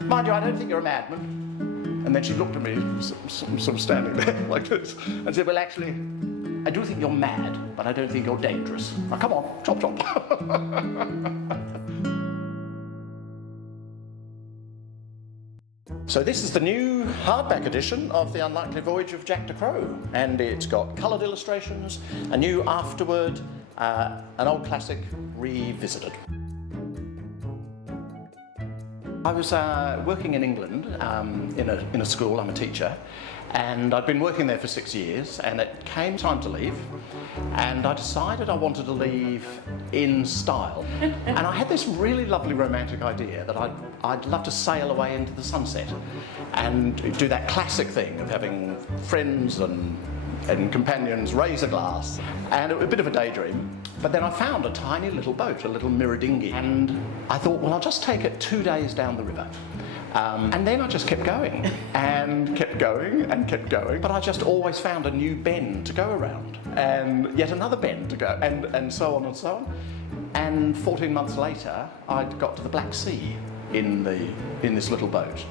Mind you, I don't think you're a madman. And then she looked at me, sort of standing there like this, and said, well, actually, I do think you're mad, but I don't think you're dangerous. Now, come on, chop, chop. So this is the new hardback edition of The Unlikely Voyage of Jack DeCrow, and it's got coloured illustrations, a new afterword, an old classic revisited. I was working in England in a school. I'm a teacher, and I'd been working there for 6 years, and it came time to leave, and I decided I wanted to leave in style. And I had this really lovely romantic idea that I'd love to sail away into the sunset and do that classic thing of having friends and companions raise a glass, and it was a bit of a daydream. But then I found a tiny little boat, a little mirror dinghy, and I thought, well, I'll just take it 2 days down the river. And then I just kept going and kept going and kept going, but I just always found a new bend to go around and yet another bend to go, and so on and so on. And 14 months later, I'd got to the Black Sea in this little boat.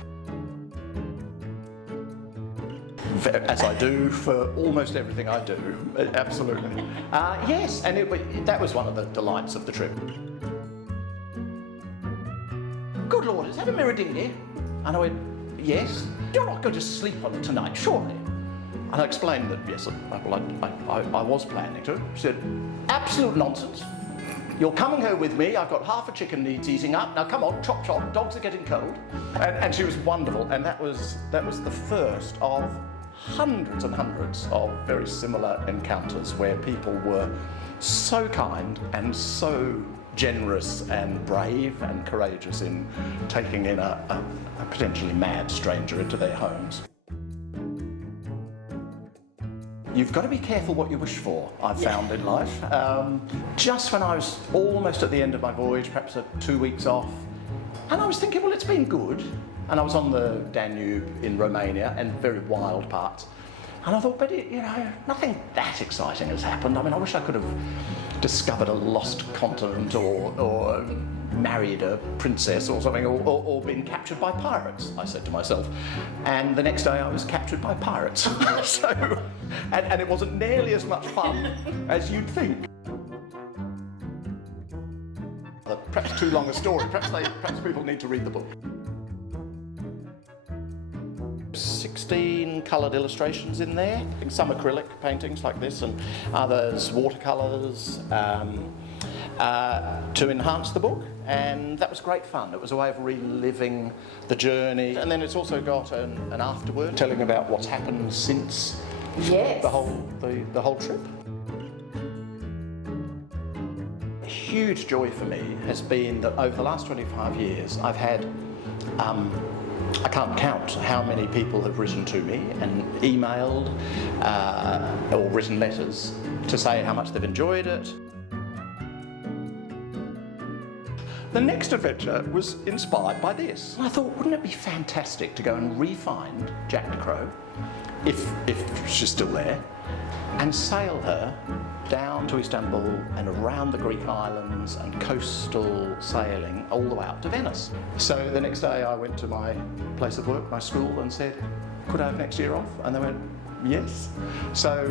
As I do for almost everything I do, absolutely. Yes, and that was one of the delights of the trip. Good Lord, is that a mirror dinghy? And I went, yes. You're not going to sleep on it tonight, surely? And I explained that, yes, I was planning to. She said, absolute nonsense. You're coming home with me, I've got half a chicken needs eating up. Now come on, chop chop, dogs are getting cold. And she was wonderful, and that was the first of hundreds and hundreds of very similar encounters where people were so kind and so generous and brave and courageous in taking in a potentially mad stranger into their homes. You've got to be careful what you wish for, I've found in life. Just when I was almost at the end of my voyage, perhaps 2 weeks off, and I was thinking, well, it's been good. And I was on the Danube in Romania and very wild parts. And I thought, but nothing that exciting has happened. I mean, I wish I could have discovered a lost continent or married a princess or something, or been captured by pirates, I said to myself. And the next day I was captured by pirates. And it wasn't nearly as much fun as you'd think. Perhaps too long a story. Perhaps people need to read the book. 16 coloured illustrations in there, some acrylic paintings like this and others watercolours to enhance the book, and that was great fun. It was a way of reliving the journey, and then it's also got an afterword telling about what's happened since the whole trip. A huge joy for me has been that over the last 25 years I've had I can't count how many people have written to me and emailed or written letters to say how much they've enjoyed it. The next adventure was inspired by this. And I thought, wouldn't it be fantastic to go and re-find Jack DeCrow, if she's still there, and sail her down to Istanbul and around the Greek islands and coastal sailing all the way up to Venice. So the next day I went to my place of work, my school, and said, could I have next year off? And they went, yes. So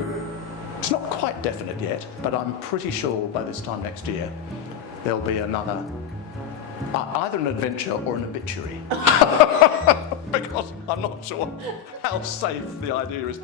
it's not quite definite yet, but I'm pretty sure by this time next year there'll be another, either an adventure or an obituary. Because I'm not sure how safe the idea is.